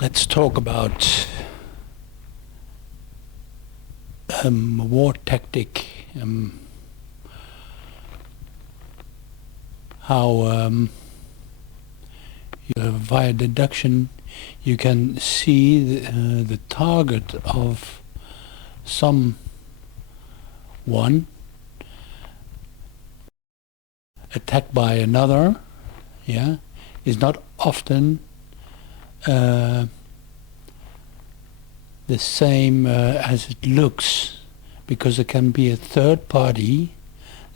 Let's talk about war tactic, how via deduction you can see the target of someone attacked by another, is not often the same as it looks, because there can be a third party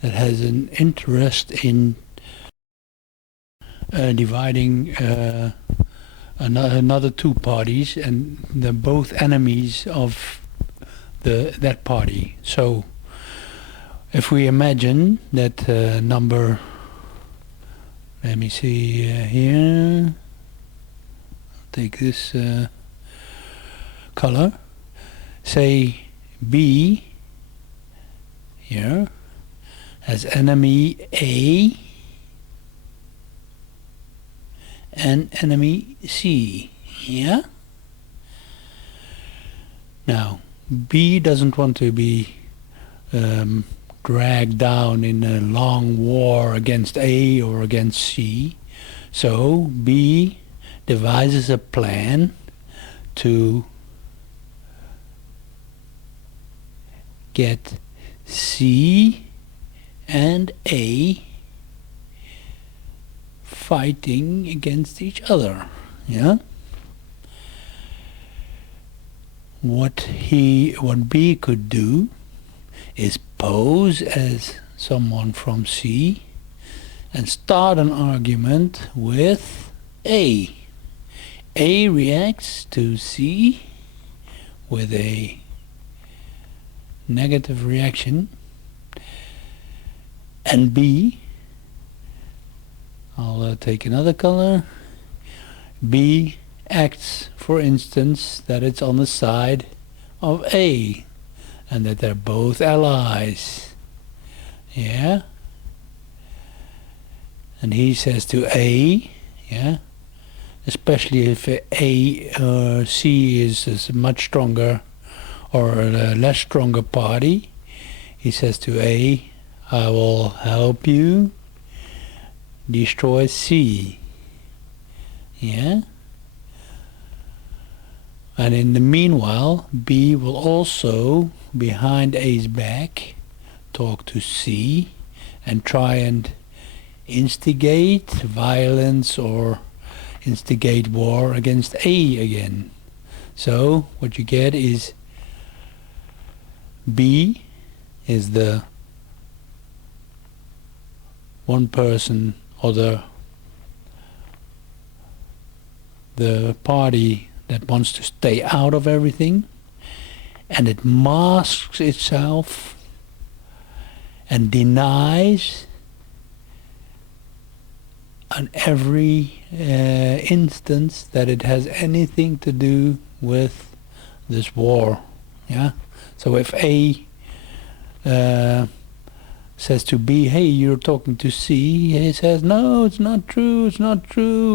that has an interest in dividing another two parties, and they're both enemies of that party. So if we imagine that number, let me see here, take this color, say B here has enemy A and enemy C. Now B doesn't want to be dragged down in a long war against A or against C, so B devises a plan to get C and A fighting against each other. What B could do is pose as someone from C and start an argument with A. A reacts to C with a negative reaction, and B, I'll take another color, B acts, for instance, that it's on the side of A and that they're both allies, and he says to A, especially if A C is a much stronger or a less stronger party, he says to A, I will help you destroy C. And in the meanwhile, B will also, behind A's back, talk to C and try and instigate violence or instigate war against A again. So what you get is B is the one person, or the party that wants to stay out of everything, and it masks itself and denies on every instance that it has anything to do with this war. So if A says to B, hey, you're talking to C, he says, no, it's not true,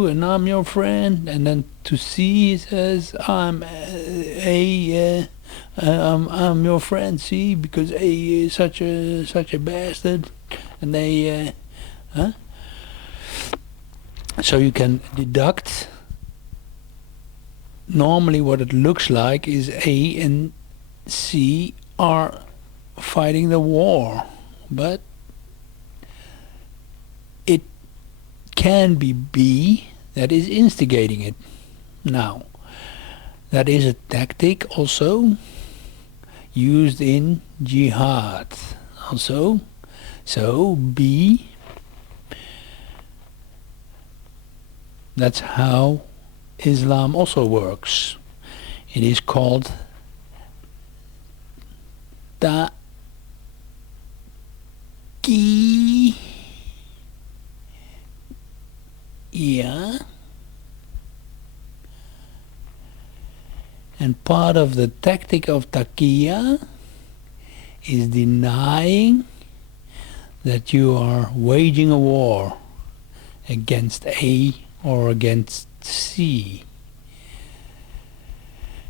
and I'm your friend. And then to C, he says, I'm your friend, C, because A is such a bastard, and they, So you can deduct. Normally, what it looks like is A and C are fighting the war, but it can be B that is instigating it. Now, that is a tactic also used in jihad also. So B, that's how Islam also works. It is called Taqiyya. And part of the tactic of Taqiyya is denying that you are waging a war against A or against C.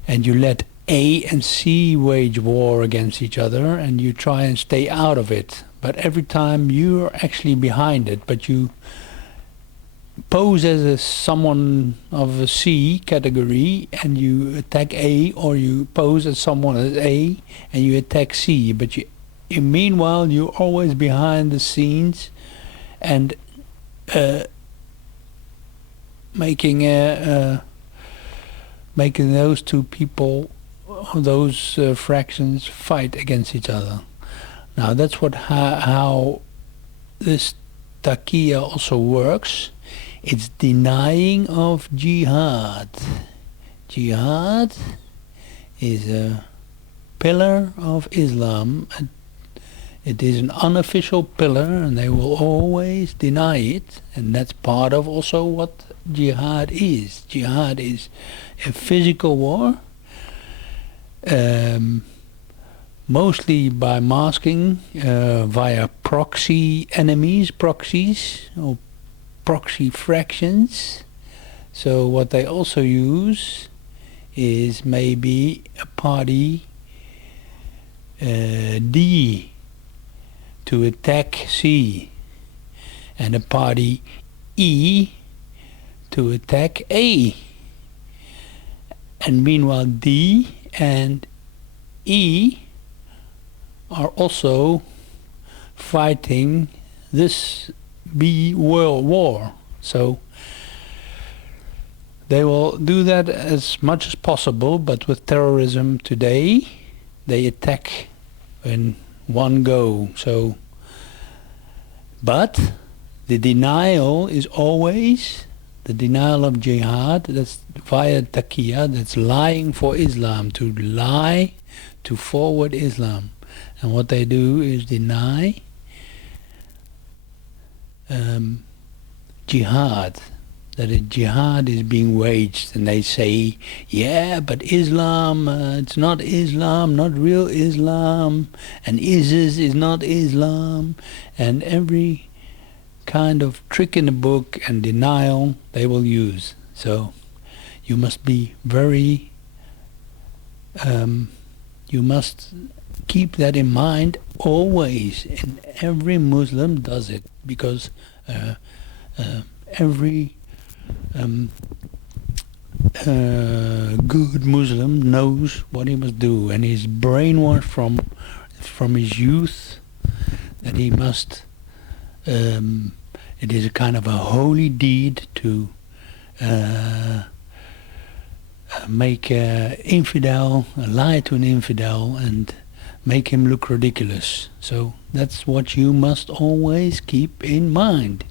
And you let A and C wage war against each other, and you try and stay out of it. But every time you're actually behind it, but you pose as someone of a C category and you attack A, or you pose as someone as A and you attack C, but meanwhile you're always behind the scenes and making those two people, those fractions, fight against each other. Now that's how this Taqiyya also works. It's denying of jihad. Jihad is a pillar of Islam. It is an unofficial pillar, and they will always deny it. And that's part of also what jihad is. Jihad is a physical war, mostly by masking via proxy enemies, proxies, or proxy fractions. So what they also use is maybe a party D to attack C, and a party E to attack A. And meanwhile D and E are also fighting this B world war. So they will do that as much as possible, but with terrorism today they attack in one go. So, but the denial is always the denial of jihad. That's via Taqiyya. That's lying for Islam, to lie to forward Islam. And what they do is deny jihad, that a jihad is being waged, and they say, yeah, but Islam, it's not Islam, not real Islam, and ISIS is not Islam, and every kind of trick in the book and denial they will use. So you must be very, you must keep that in mind always, and every Muslim does it, because every good Muslim knows what he must do, and he's brainwashed from his youth that he must, it is a kind of a holy deed to make an infidel, lie to an infidel, and make him look ridiculous. So that's what you must always keep in mind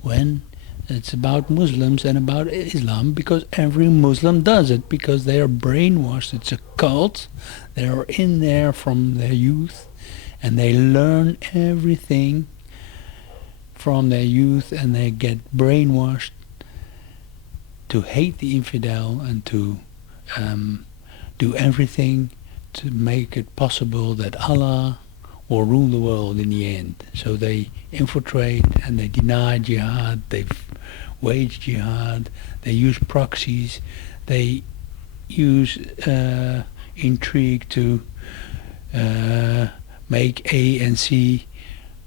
when it's about Muslims and about Islam, because every Muslim does it, because they are brainwashed. It's a cult. They are in there from their youth, and they learn everything from their youth, and they get brainwashed to hate the infidel and to do everything to make it possible that Allah will rule the world in the end. So they infiltrate and they deny jihad, they wage jihad, they use proxies, they use intrigue to make A and C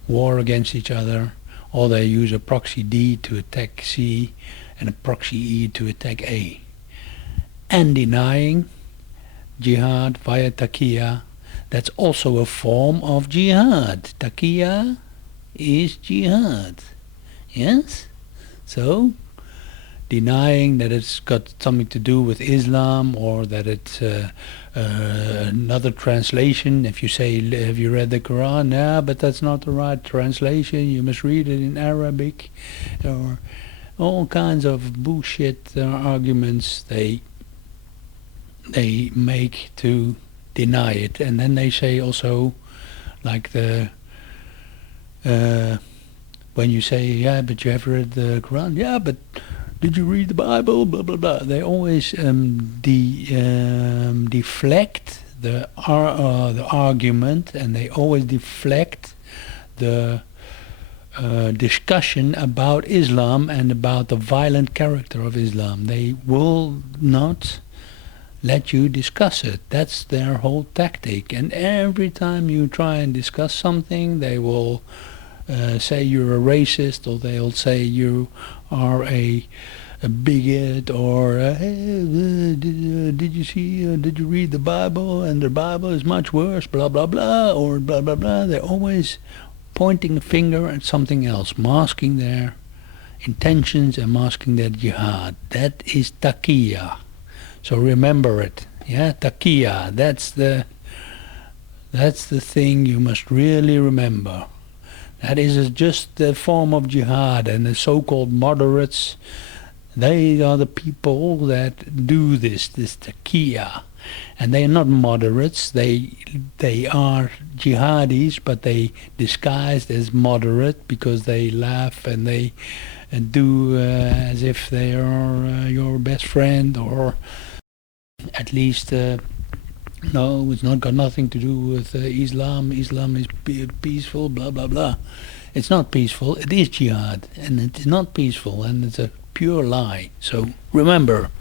war against each other, or they use a proxy D to attack C and a proxy E to attack A. And denying jihad via Taqiyya, that's also a form of jihad. Taqiyya is jihad. Yes? So, denying that it's got something to do with Islam, or that it's another translation. If you say, have you read the Quran? Yeah, but that's not the right translation. You must read it in Arabic. Or all kinds of bullshit arguments. They they make to deny it. And then they say also, like when you say, yeah, but you have read the Quran, yeah, but did you read the Bible? Blah blah blah. They always deflect the argument, and they always deflect the discussion about Islam and about the violent character of Islam. They will not let you discuss it. That's their whole tactic. And every time you try and discuss something, they will say you're a racist, or they'll say you are a bigot, or did you see, did you read the Bible, and the Bible is much worse, blah blah blah, or blah blah blah. They're always pointing a finger at something else, masking their intentions and masking their jihad. That is Taqiyya. So remember it. Yeah, Taqiyya. That's the thing you must really remember. That is just the form of jihad, and the so-called moderates, they are the people that do this Taqiyya. And they are not moderates, they are jihadis, but they disguised as moderate because they laugh and they do as if they are your best friend, or at least no, it's not got nothing to do with Islam. Islam is peaceful, blah blah blah. It's not peaceful, it is jihad, and it's not peaceful, and it's a pure lie. So remember.